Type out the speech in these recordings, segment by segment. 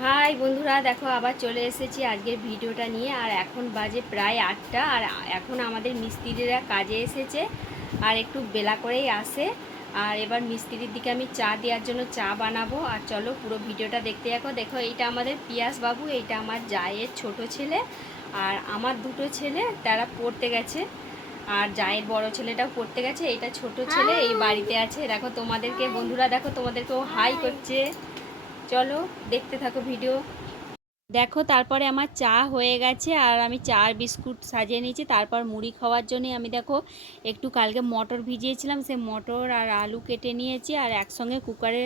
High বন্ধুরা দেখো আবার চলে এসেছি আজকের ভিডিওটা নিয়ে। আর এখন বাজে প্রায় আটটা আর এখন আমাদের মিস্ত্রিরা কাজে এসেছে আর একটু বেলা করেই আসে। আর এবার মিস্ত্রির দিকে আমি চা দেওয়ার জন্য চা বানাবো। আর চলো পুরো ভিডিওটা দেখতে দেখো দেখো এইটা আমাদের পিয়াস বাবু এইটা আমার জায়ের ছোট ছেলে আর আমার দুটো ছেলে তারা পড়তে গেছে। আর জায়ের বড় ছেলেটাও পড়তে গেছে এটা ছোট ছেলে এই বাড়িতে আছে। দেখো তোমাদেরকে বন্ধুরা দেখো তোমাদেরকেও হাই করছে। চলো দেখতে থাকো ভিডিও। দেখো তারপরে আমার চা হয়ে গেছে আর আমি চা আর বিস্কুট সাজিয়ে নিয়েছি। তারপর মুড়ি খাওয়ার জন্য আমি দেখো একটু কালকে মটর ভিজিয়েছিলাম। সে মটর আর আলু কেটে নিয়েছি আর একসঙ্গে কুকারে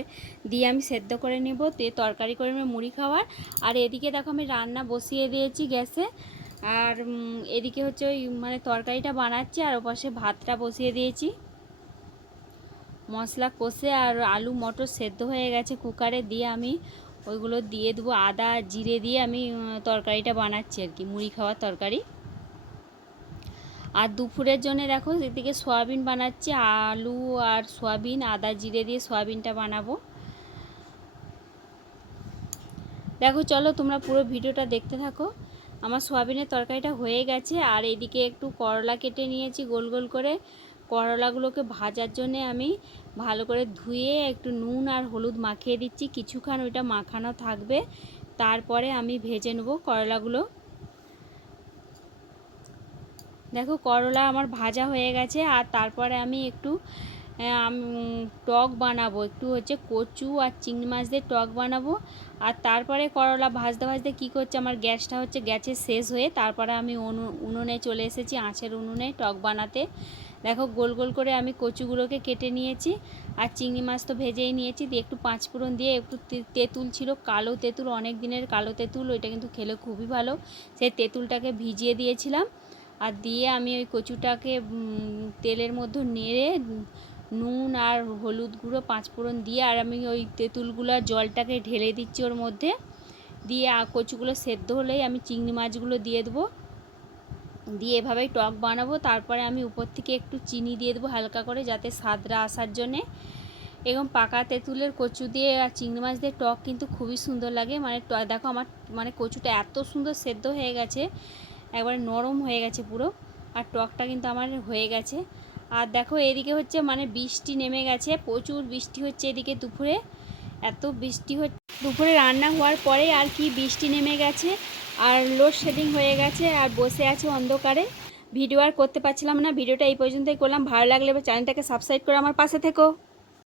দিয়ে আমি সেদ্ধ করে নেব। তে তরকারি করে নেব মুড়ি খাওয়ার। আর এদিকে দেখো আমি রান্না বসিয়ে দিয়েছি গ্যাসে। আর এদিকে হচ্ছে ওই মানে তরকারিটা বানাচ্ছি আর ওপাশে ভাতটা বসিয়ে দিয়েছি। মশলা কষে আর আলু মটর সেদ্ধ হয়ে গেছে কুকারে দিয়ে আমি ওইগুলো দিয়ে দেবো আদা জিরে দিয়ে আমি তরকারিটা বানাচ্ছি আর কি, মুড়ি খাওয়ার তরকারি। আর দুপুরের জন্য দেখো এদিকে সয়াবিন বানাচ্ছি, আলু আর সয়াবিন, আদা, জিরে দিয়ে সয়াবিনটা বানাবো। দেখো চলো তোমরা পুরো ভিডিওটা দেখতে থাকো। আমার সয়াবিনের তরকারিটা হয়ে গেছে আর এদিকে একটু করলা কেটে নিয়েছি গোল গোল করে। করলাগুলোকে ভাজার জন্যে আমি ভালো করে ধুয়ে একটু নুন আর হলুদ মাখিয়ে দিচ্ছি। কিছুক্ষণ ওইটা মাখানো থাকবে। তারপরে আমি ভেজে নেব করলাগুলো। দেখো করলা আমার ভাজা হয়ে গেছে আর তারপরে আমি একটু টক বানাবো। একটু হচ্ছে কচু আর চিংড়ি মাছ দিয়ে টক বানাবো। আর তারপরে করলা ভাজতে ভাজতে কী করছে, আমার গ্যাসটা হচ্ছে গ্যাসে শেষ হয়ে তারপরে আমি উনু- উনুনে চলে এসেছি আঁচের উনুনে টক বানাতে। দেখো, গোল গোল করে আমি কচুগুলোকে কেটে নিয়েছি আর চিংড়ি মাছ তো ভেজেই নিয়েছি। দিয়ে একটু পাঁচফোড়ন দিয়ে একটু তেঁতুল ছিল, কালো তেঁতুল, অনেক দিনের কালো তেঁতুল, ওইটা কিন্তু খেলে খুবই ভালো। সেই তেঁতুলটাকে ভিজিয়ে দিয়েছিলাম আর দিয়ে আমি ওই কচুটাকে তেলের মধ্যে নেড়ে, নুন আর হলুদ গুঁড়ো পাঁচফোড়ন দিয়ে আর আমি ওই তেঁতুলগুলোর জলটাকে ঢেলে দিচ্ছি ওর মধ্যে। দিয়ে কচুগুলো সেদ্ধ হলেই আমি চিংড়ি মাছগুলো দিয়ে দেবো। দিয়ে এভাবেই টক বানাবো। তারপরে আমি উপর থেকে একটু চিনি দিয়ে দেবো হালকা করে যাতে স্বাদটা আসার জন্যে। এরকম পাকা তেঁতুলের কচু দিয়ে আর চিংড়ি মাছ দিয়ে টক কিন্তু খুবই সুন্দর লাগে। মানে দেখো আমার মানে কচুটা এত সুন্দর সেদ্ধ হয়ে গেছে, একবারে নরম হয়ে গেছে পুরো। আর টকটা কিন্তু আমার হয়ে গেছে। আর দেখো এদিকে হচ্ছে মানে বৃষ্টি নেমে গেছে, প্রচুর বৃষ্টি হচ্ছে এদিকে দুপুরে। এত বৃষ্টি হচ্ছে দুপুরে রান্না হওয়ার পরে আর কি বৃষ্টি নেমে গেছে, আর লোডশেডিং হয়ে গেছে, আর বসে আছে অন্ধকারে। ভিডিও আর করতে পারছিলাম না, ভিডিওটা এই পর্যন্তই করলাম। ভালো লাগলে চ্যানেলটাকে সাবস্ক্রাইব করে আমার পাশে থেকো।